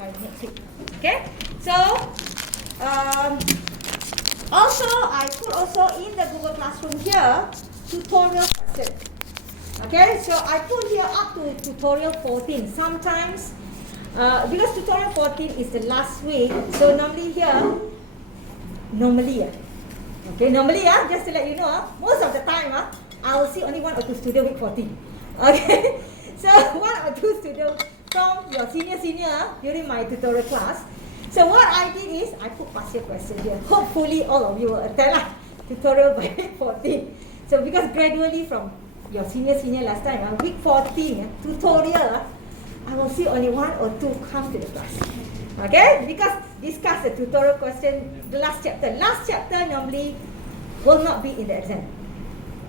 Sorry, next week. Okay. So also I put also in the Google Classroom here tutorial question. Okay. So I put here up to tutorial 14. Sometimes because tutorial 14 is the last week, so normally just to let you know, most of the time I will see only 1 or 2 students week 14. Okay, so 1 or 2 students from your senior during my tutorial class. So what I did is I put past year question here. Hopefully all of you will attend tutorial by week 14. So because gradually from your senior last time, week 14 tutorial, I will see only 1 or 2 come to the class. Okay, because discuss the tutorial question, the last chapter. Last chapter normally will not be in the exam.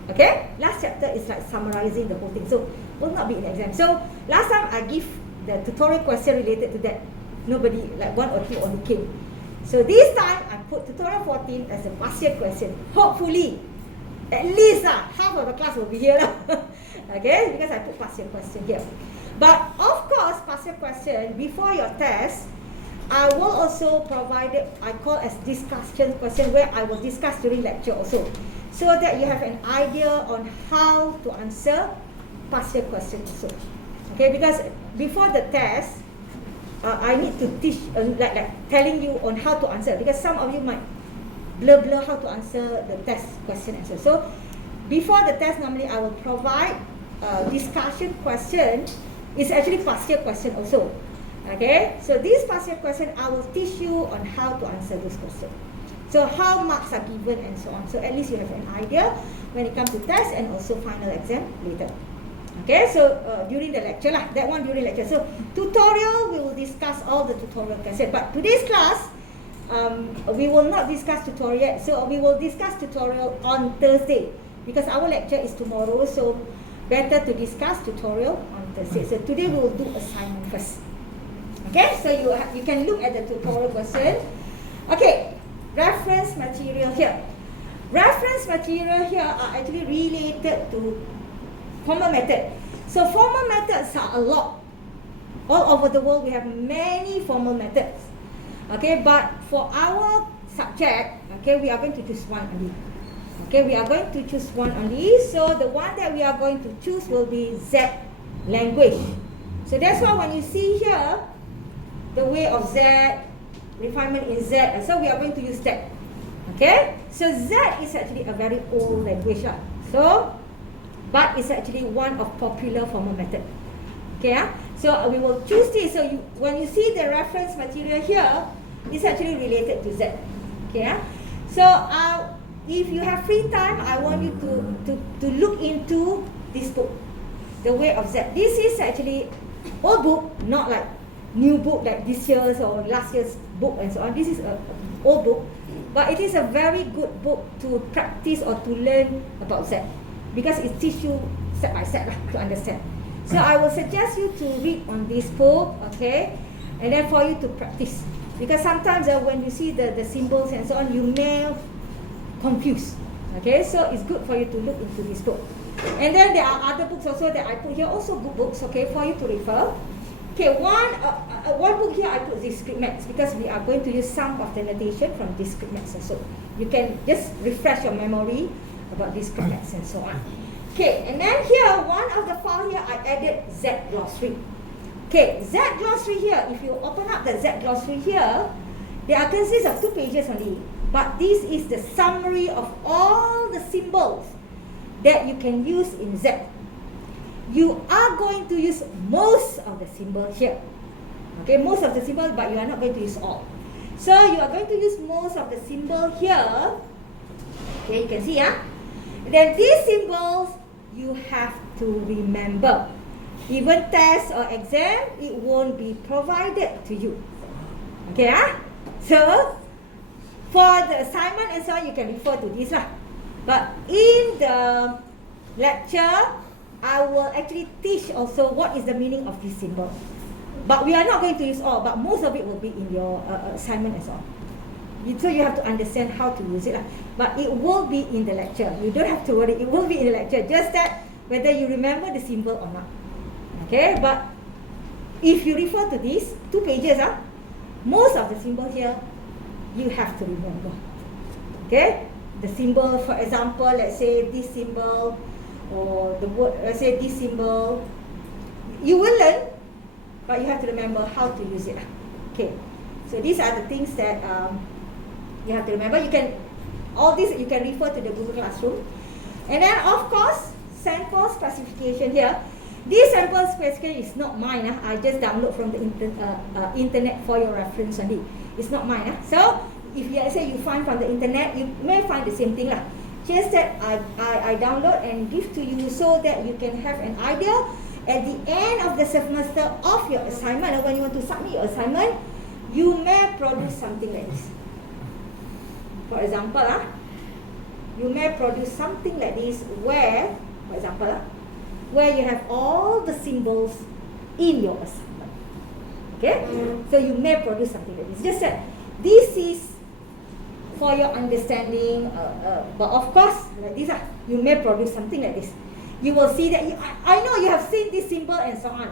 Okay, last chapter is like summarizing the whole thing, so will not be in the exam. So last time I give the tutorial question related to that. Nobody, like 1 or 2 only came. So this time I put tutorial 14 as a past year question. Hopefully, at least half of the class will be here. Okay, because I put past year question here. But of course, past year question before your test, I will also provide it, I call as discussion question, where I will discuss during lecture also, so that you have an idea on how to answer past year question also. Okay, because before the test, I need to teach, like telling you on how to answer, because some of you might blur how to answer the test question answer. So before the test, normally I will provide discussion question. It's actually past year question also. Okay, so this past year question I will teach you on how to answer this question. So how marks are given and so on. So at least you have an idea when it comes to test and also final exam later. Okay, so during the lecture that one during lecture. So tutorial, we will discuss all the tutorial questions. But today's class, we will not discuss tutorial yet. So we will discuss tutorial on Thursday, because our lecture is tomorrow. So better to discuss tutorial on Thursday. So today we will do assignment first. Okay, so you can look at the tutorial question. Okay, reference material here. Reference material here are actually related to formal method. So formal methods are a lot. All over the world we have many formal methods. Okay, but for our subject, okay, we are going to choose one only. Okay, we are going to choose one only. So the one that we are going to choose will be Z language. So that's why when you see here, the way of Z, refinement in Z, so we are going to use that. Okay, so Z is actually a very old language. So, but it's actually one of popular formal method. Okay, so we will choose this. So when you see the reference material here, it's actually related to Z. Okay, so if you have free time, I want you to look into this book, The Way of Z. This is actually old book, not like new book like this year's or last year's book and so on. This is an old book, but it is a very good book to practice or to learn about Z, because it teaches you step by step to understand. So I will suggest you to read on this book, okay, and then for you to practice, because sometimes when you see the symbols and so on, you may confuse. Okay, so it's good for you to look into this book. And then there are other books also that I put here, also good books, okay, for you to refer. Okay, one book here I put discrete maths, because we are going to use some of the notation from discrete maths also. You can just refresh your memory about discrete maths and so on. Okay, and then here, one of the file here, I added Z glossary. Okay, Z glossary here, if you open up the Z glossary here, they are consists of 2 pages only. But this is the summary of all the symbols that you can use in Z. You are going to use most of the symbols here. Okay, most of the symbols, but you are not going to use all. So you are going to use most of the symbol here. Okay, you can see, then these symbols you have to remember. Even test or exam, it won't be provided to you. Okay, so for the assignment and so on, you can refer to this But in the lecture, I will actually teach also what is the meaning of this symbol. But we are not going to use all, but most of it will be in your assignment as well. So you have to understand how to use it. But it will be in the lecture. You don't have to worry, it will be in the lecture. Just that whether you remember the symbol or not. Okay, but if you refer to these 2 pages, most of the symbols here, you have to remember. Okay? The symbol, for example, let's say this symbol, or the word, let's say this symbol, you will learn, but you have to remember how to use it. Okay, so these are the things that you have to remember. You can, all these you can refer to the Google Classroom. And then of course, sample specification here. This sample specification is not mine. I just download from the internet for your reference only. It's not mine. So if you say you find from the internet, you may find the same thing lah. Just that I download and give to you so that you can have an idea at the end of the semester of your assignment. When you want to submit your assignment, you may produce something like this. For example, you may produce something like this where, for example, where you have all the symbols in your assignment. Okay? So you may produce something like this. Just that this is for your understanding, but of course, like this, you may produce something like this. You will see that, I know you have seen this symbol and so on.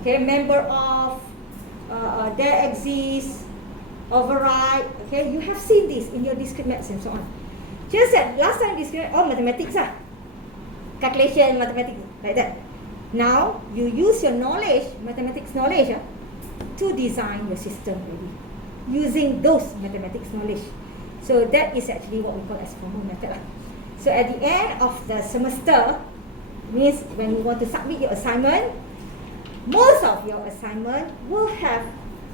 Okay, member of, there exists, override, okay, you have seen this in your discrete maths and so on. Just that last time discrete, mathematics, calculation, mathematics, like that. Now, you use your knowledge, mathematics knowledge, to design your system really, using those mathematics knowledge. So that is actually what we call as formal method. So at the end of the semester, means when you want to submit your assignment, most of your assignment will have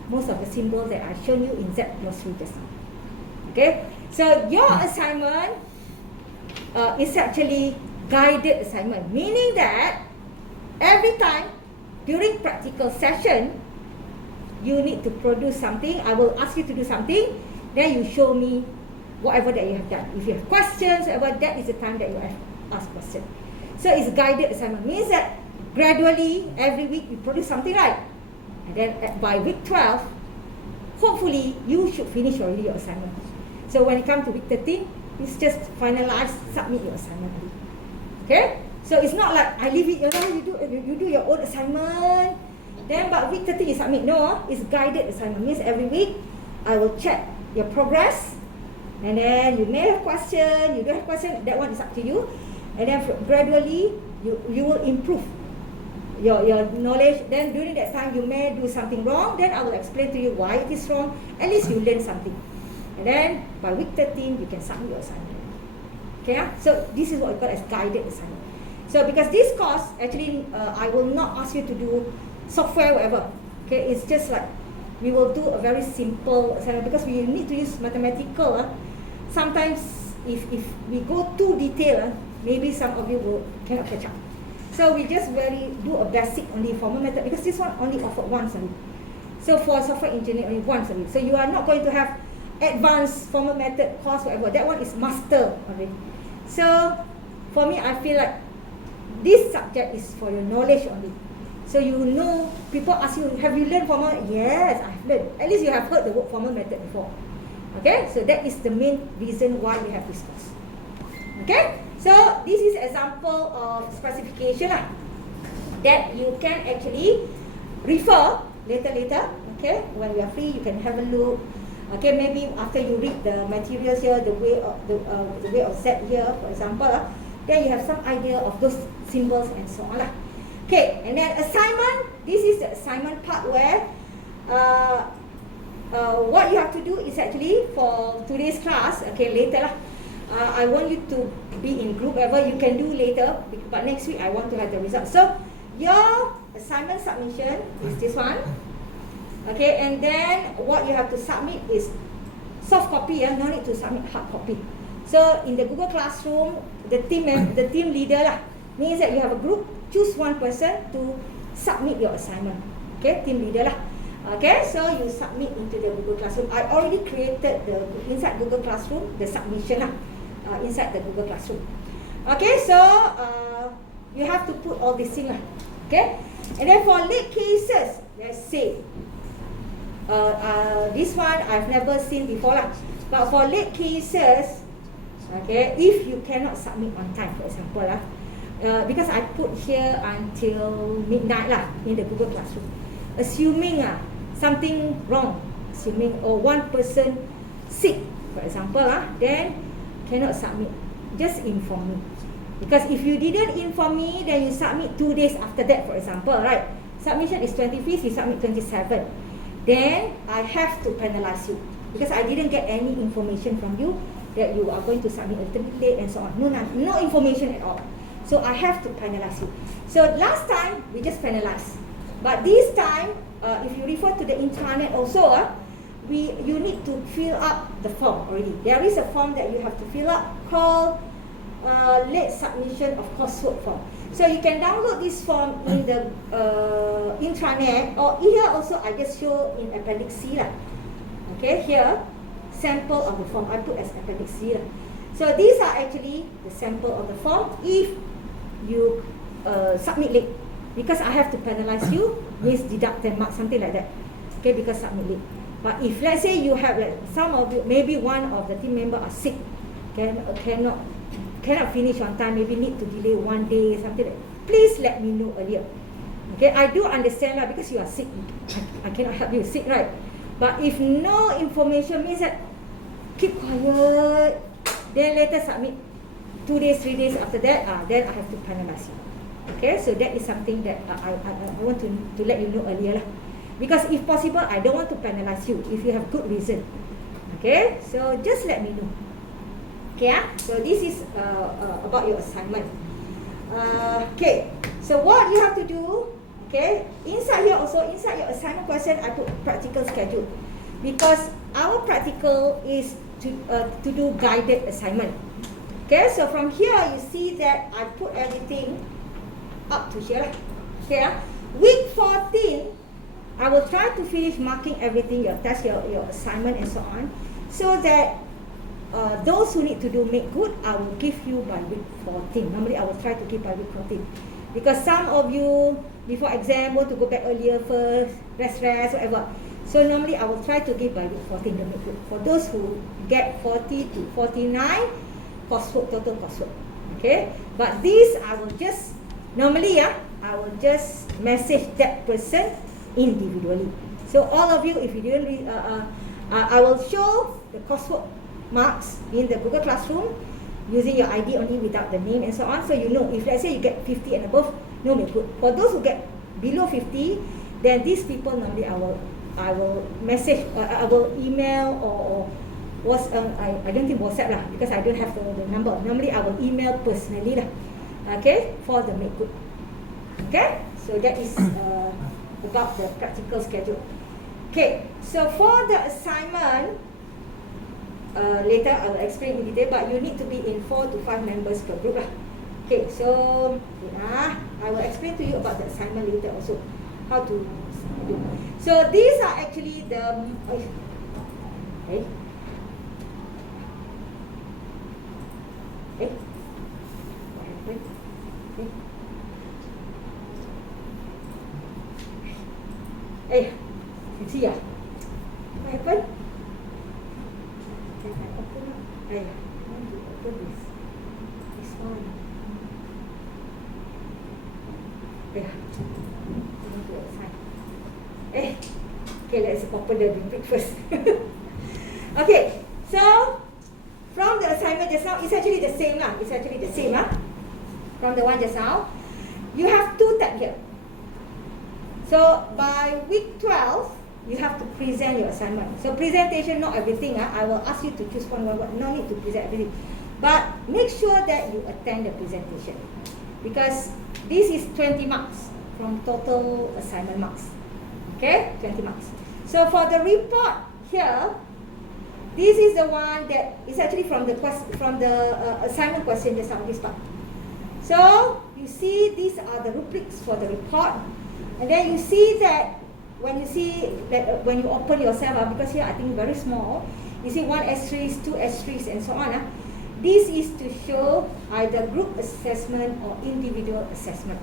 most of the symbols that I've shown you in that glossary just now. Okay, so your assignment is actually guided assignment, meaning that every time during practical session, you need to produce something. I will ask you to do something, then you show me whatever that you have done. If you have questions, whatever, that is the time that you have asked questions. So it's guided assignment, means that gradually every week you produce something, right? And then by week 12, hopefully you should finish already your assignment. So when it comes to week 13, it's just finalize, submit your assignment already. Okay? So it's not like I leave it, you do your own assignment, then but week 13 you submit. No, it's guided assignment, means every week I will check your progress, and then you may have question, you don't have question, that one is up to you. And then gradually you will improve your knowledge. Then during that time you may do something wrong, then I will explain to you why it is wrong. At least you learn something. And then by week 13 you can submit your assignment. Okay, so this is what we call as guided assignment. So because this course, actually I will not ask you to do software whatever. Okay, it's just like we will do a very simple assignment because we need to use mathematical. Sometimes if we go too detailed, maybe some of you cannot catch up. So we just do a basic only formal method, because this one only offered once only. So for software engineering only once only. So you are not going to have advanced formal method course whatever. That one is master already. So for me, I feel like this subject is for your knowledge only. So you know, people ask you, have you learned formal? Yes, I've learned. At least you have heard the word formal method before. Okay, so that is the main reason why we have this course. Okay, so this is example of specification that you can actually refer later. Okay, when we are free, you can have a look. Okay, maybe after you read the materials here, the way of Z here, for example, then you have some idea of those symbols and so on. Okay, and then assignment. This is the assignment part where what you have to do is actually for today's class. Okay, later I want you to be in group whatever you can do later, but next week I want to have the results. So your assignment submission is this one. Okay, and then what you have to submit is soft copy. No need to submit hard copy. So in the Google Classroom, the team leader means that you have a group. Choose one person to submit your assignment. Okay, team leader Okay, so you submit into the Google Classroom. I already created the inside Google Classroom the submission inside the Google Classroom. Okay, so you have to put all these things. Okay, and then for late cases, let's say this one I've never seen before but for late cases, okay, if you cannot submit on time, for example because I put here until midnight in the Google Classroom. assuming something wrong, assuming or one person sick, for example, then cannot submit. Just inform me. Because if you didn't inform me, then you submit 2 days after that, for example, right? Submission is 25th, you submit 27th. Then I have to penalize you because I didn't get any information from you that you are going to submit a little bit late and so on. No information at all. So I have to penalize you. So last time we just penalized, but this time, if you refer to the intranet also, you need to fill up the form already. There is a form that you have to fill up called late submission of coursework form. So you can download this form in the intranet, or here also I just show in appendix C lah. Okay, here sample of the form I put as appendix C lah. So these are actually the sample of the form. If you submit late, because I have to penalize you, means deduct 10 marks, something like that. Okay, because submit late. But if let's say you have some of you, maybe one of the team member are sick, cannot finish on time, maybe need to delay 1 day, something like that, please let me know earlier. Okay, I do understand because you are sick. I cannot help you sick, right? But if no information, means that keep quiet, then later submit 2 days, 3 days after that, then I have to penalize you. Okay, so that is something that I want to let you know earlier lah. Because if possible, I don't want to penalize you if you have good reason. Okay, so just let me know. Okay, so this is about your assignment. Okay, so what you have to do, okay, inside here also, inside your assignment question, I put practical schedule. Because our practical is to do guided assignment. Okay, so from here you see that I put everything up to here. Okay, week 14, I will try to finish marking everything, your test, your assignment and so on, so that those who need to do make good, I will give you by week 14. Normally I will try to give by week 14. Because some of you, before exam, want to go back earlier first, rest, whatever. So normally I will try to give by week 14 the make good. For those who get 40 to 49, coursework, total coursework. Okay, but this I will just normally I will just message that person individually. So all of you, if you didn't I will show the coursework marks in the Google Classroom using your ID only without the name and so on. So you know, if let's say you get 50 and above, no make good. For those who get below 50, then these people normally I will message, I will email or I don't think WhatsApp lah, because I don't have the number. Normally I will email personally lah. Okay, for the make good. Okay, so that is about the practical schedule. Okay, so for the assignment, later I will explain in detail, but you need to be in 4 to 5 members per group lah. Okay, so I will explain to you about the assignment later also, how to do. So these are actually the okay. What happened? You see what happened? Can I open up? I want to open this one. I want to assign. Okay, let's open the big first. Okay, so from the assignment just now, it's actually the same lah. It's actually the same lah. From the one just now, you have 2 tabs here. So by week 12, you have to present your assignment. So presentation, not everything. I will ask you to choose one. No need to present everything, but make sure that you attend the presentation, because this is 20 marks from total assignment marks. Okay, 20 marks. So for the report here, this is the one that is actually from the assignment question just on this part. So you see these are the rubrics for the report, and then you see that when you open yourself, because here I think very small, you see 1 asterisk, 2 asterisk and so on. This is to show either group assessment or individual assessment.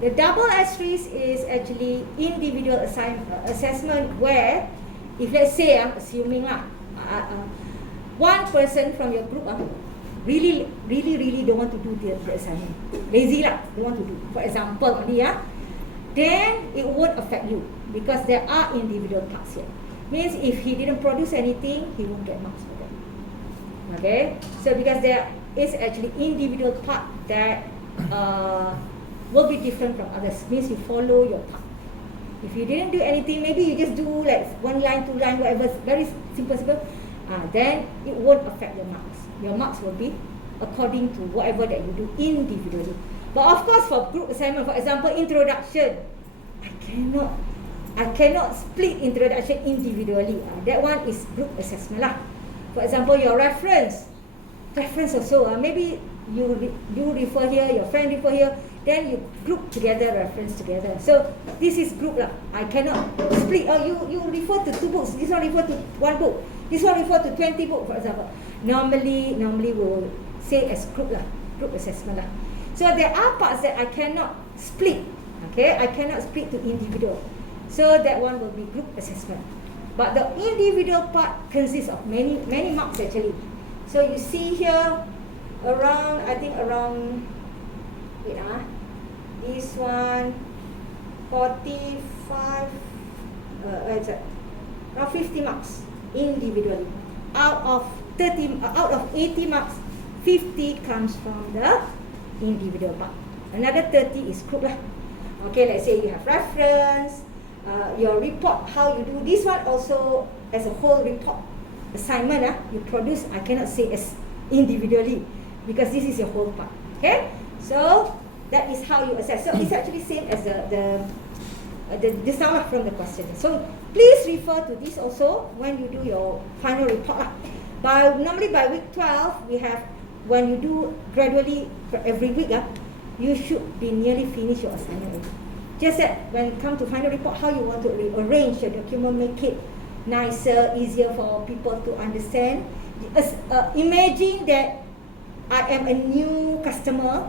The double asterisk is actually individual assessment, where if let's say I'm assuming one person from your group really don't want to do the assignment, lazy don't want to do, for example only, then it won't affect you. because there are individual parts here. Means if he didn't produce anything, he won't get marks for that. Okay, so because there is actually individual part that will be different from others. Means you follow your part. If you didn't do anything, maybe you just do like 1 line, 2 line, whatever, very simple, then it won't affect your marks. Your marks will be according to whatever that you do individually. But of course, for group assignment, for example, introduction, I cannot split introduction individually. That one is group assessment lah. For example, your reference also. Maybe you refer here, your friend refer here, then you group together, reference together. So this is group lah. I cannot split. You refer to 2 books. This one refer to 1 book. This one refer to 20 books, for example. Normally we'll say as group lah, group assessment lah. So there are parts that I cannot split. Okay, I cannot split to individual. So that one will be group assessment. But the individual part consists of many marks actually. So you see here around, this one 45, around 50 marks individually. Out of 80 marks, 50 comes from the individual part. Another 30 is group lah. Okay, let's say you have reference, your report, how you do this one also as a whole report assignment you produce. I cannot say as individually because this is your whole part. Okay, so that is how you assess. So it's actually same as the sound from the question. So please refer to this also when you do your final report. Normally by week 12 we have, when you do gradually every week you should be nearly finish your assignment already. Just that when it comes to final report, how you want to arrange your document, make it nicer, easier for people to understand. Imagine that I am a new customer,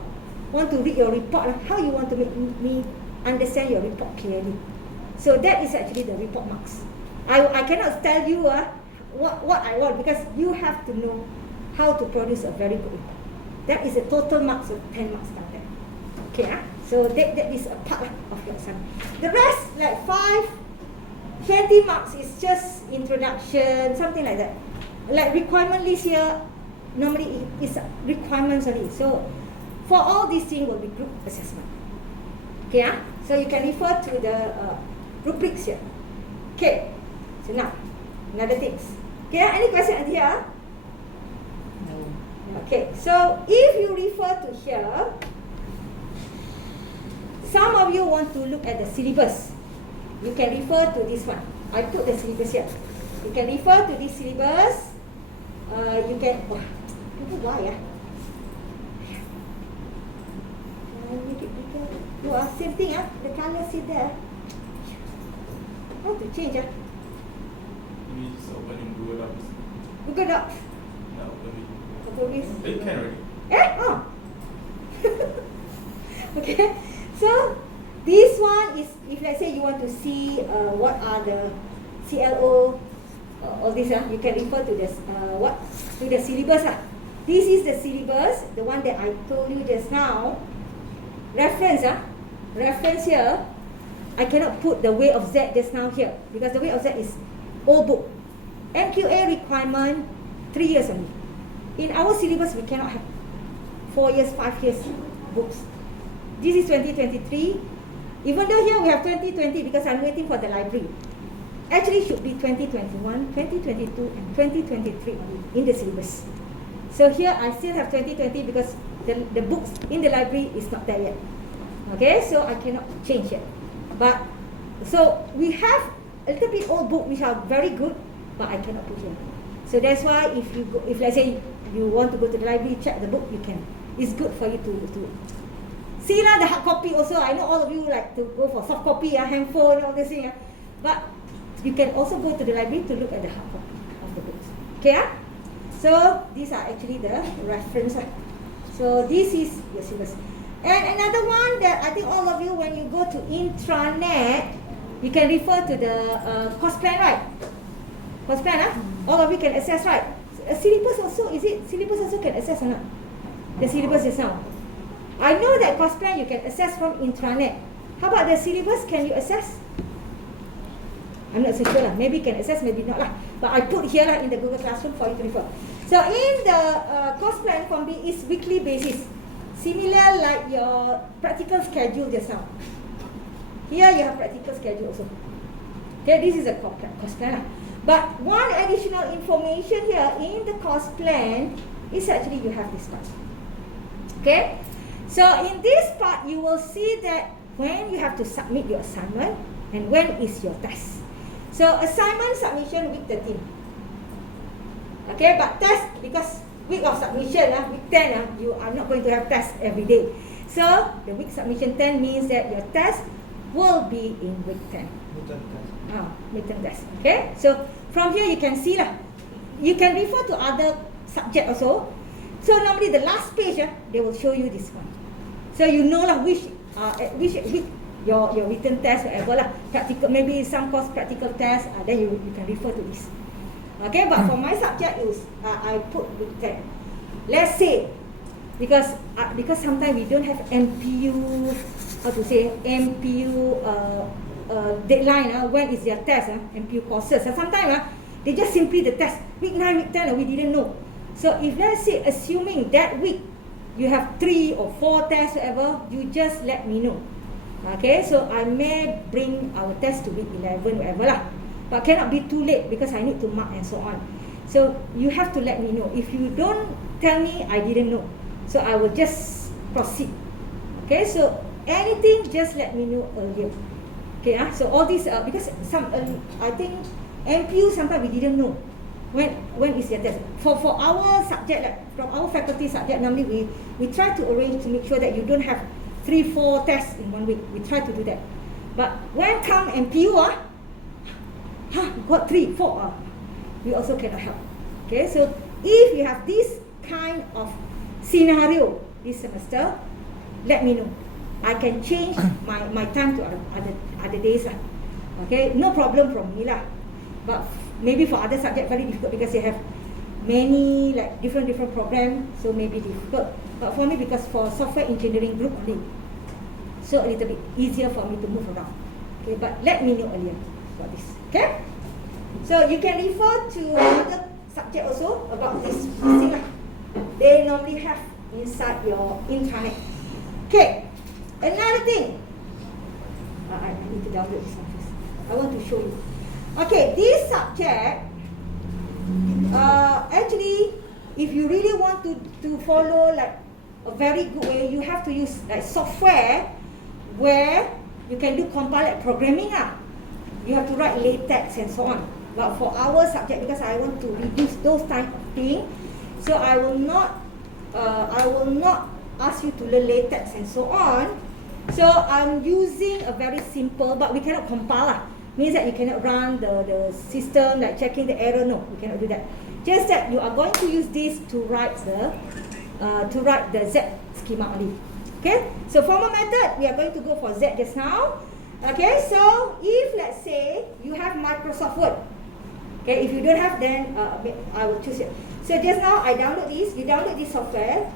want to read your report, how you want to make me understand your report clearly. So that is actually the report marks. I cannot tell you what I want, because you have to know how to produce a very good report. That is a total marks of 10 marks down there. Okay, so that is a part of your assignment. The rest, like 20 marks is just introduction, something like that. Like requirement list here, normally it's requirements only. So for all these things will be group assessment. Okay, so you can refer to the rubrics here. Okay, so now another things. Okay, any question at here? No. Okay, so if you refer to here, some of you want to look at the syllabus. You can refer to this one. I put the syllabus here. You can refer to this syllabus. You can, why make it bigger. Same thing the color sit there. How to change Maybe just open in Google Docs. Google Docs. Yeah, open it. Open this. You can already. Oh. Okay. So this one is, if let's say you want to see what are the CLO, all this you can refer to this to the syllabus This is the syllabus, the one that I told you just now. Reference reference here. I cannot put the way of Z just now here because the way of Z is old book. MQA requirement 3 years only. In our syllabus we cannot have 4 years, 5 years books. This is 2023. Even though here we have 2020 because I'm waiting for the library. Actually should be 2021, 2022 and 2023 only in the syllabus. So here I still have 2020 because the books in the library is not there yet. Okay, so I cannot change it. But so we have a little bit old book which are very good, but I cannot put here. So that's why if you go, if let's say you want to go to the library, check the book, you can. It's good for you to see the hard copy also. I know all of you like to go for soft copy, handphone, all this thing. But you can also go to the library to look at the hard copy of the books. Okay, so these are actually the reference. So this is your syllabus. And another one that I think all of you, when you go to intranet, you can refer to the course plan, right? Course plan, all of you can access, right? Syllabus also, is it? Syllabus also can access or not? The syllabus just now. I know that course plan you can access from intranet. How about the syllabus? Can you access? I'm not so sure lah. Maybe can access, maybe not lah. But I put here lah in the Google Classroom for you to refer. So in the course plan form B is weekly basis, similar like your practical schedule just now. Here you have practical schedule also. Okay, this is a course plan lah. But one additional information here in the course plan is actually you have this part. Okay, so in this part you will see that when you have to submit your assignment and when is your test. So assignment submission week 13. Okay, but test, because week of submission, week 10, you are not going to have test every day. So the week submission 10 means that your test will be in week 10. Midterm test. Okay, so from here you can see lah. You can refer to other subject also. So normally the last page, they will show you this one. So you know lah which week your written test, whatever lah, practical, maybe some course practical test, then you can refer to this. Okay, but for my subject is I put week 10. Let's say because sometimes we don't have MPU, MPU deadline, when is their test, MPU courses. And sometimes they just simply the test week 9, week 10, we didn't know. So if let's say assuming that week you have 3 or 4 tests, whatever, you just let me know. Okay, so I may bring our test to week 11, whatever lah. But cannot be too late because I need to mark and so on. So you have to let me know. If you don't tell me, I didn't know. So I will just proceed. Okay, so anything, just let me know earlier. Okay, so all these, because some, I think MPU sometimes we didn't know when is your test. For our subject, like from our faculty subject, normally we try to arrange to make sure that you don't have 3-4 tests in 1 week. We try to do that. But when come MPU, got 3-4, we also cannot help. Okay, so if you have this kind of scenario this semester, let me know. I can change my time to other days lah. Okay, no problem from me lah. But maybe for other subject very difficult because they have many like different program, so maybe difficult. But for me, because for software engineering group only, so a little bit easier for me to move around. Okay, but let me know earlier about this. Okay, so you can refer to other subject also about this thing lah. They normally have inside your intranet. Okay, another thing. I need to download this one first. I want to show you. Okay, this subject, actually, if you really want to follow like a very good way, you have to use like software where you can do compiled programming. You have to write latex and so on. But for our subject, because I want to reduce those type of things, so I will not ask you to learn latex and so on. So I'm using a very simple, but we cannot compile. Means that you cannot run the system like checking the error. No, we cannot do that. Just that you are going to use this to write the Z schema only. Okay, so formal method, we are going to go for Z just now. Okay, so if let's say you have Microsoft Word, okay, if you don't have, then I will choose it. So just now I download this, you download this software.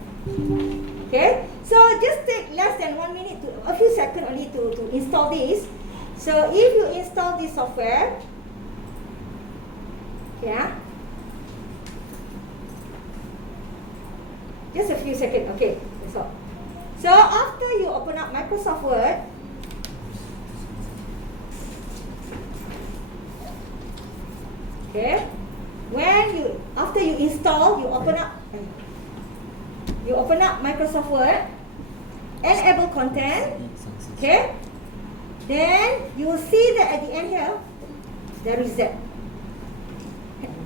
Okay, so just take less than 1 minute to a few seconds only to install this. So if you install this software, yeah, just a few seconds, okay, that's all. So after you open up Microsoft Word, okay, after you install, you open up Microsoft Word, enable content, okay. Then you will see that at the end here, there is Z.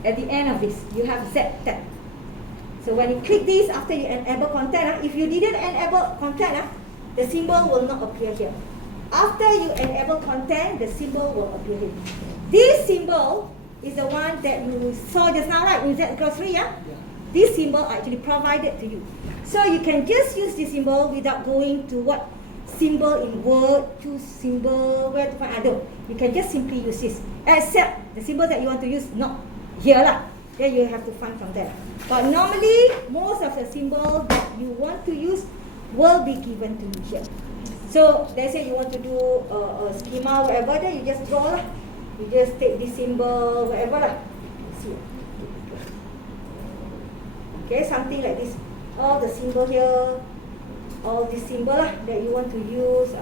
At the end of this, you have Z tab. So when you click this, after you enable content, if you didn't enable content, the symbol will not appear here. After you enable content, the symbol will appear here. This symbol is the one that you saw just now, right? In Z glossary, yeah? This symbol are actually provided to you. So you can just use this symbol without going to what symbol in Word, choose symbol, where to find other. You can just simply use this. Except the symbol that you want to use, not here lah. Then you have to find from there. But normally, most of the symbol that you want to use will be given to you here. So let's say you want to do a schema, whatever, then you just draw lah. You just take this symbol, whatever lah. See. Okay, something like this. All the symbol here, all this symbol lah that you want to use.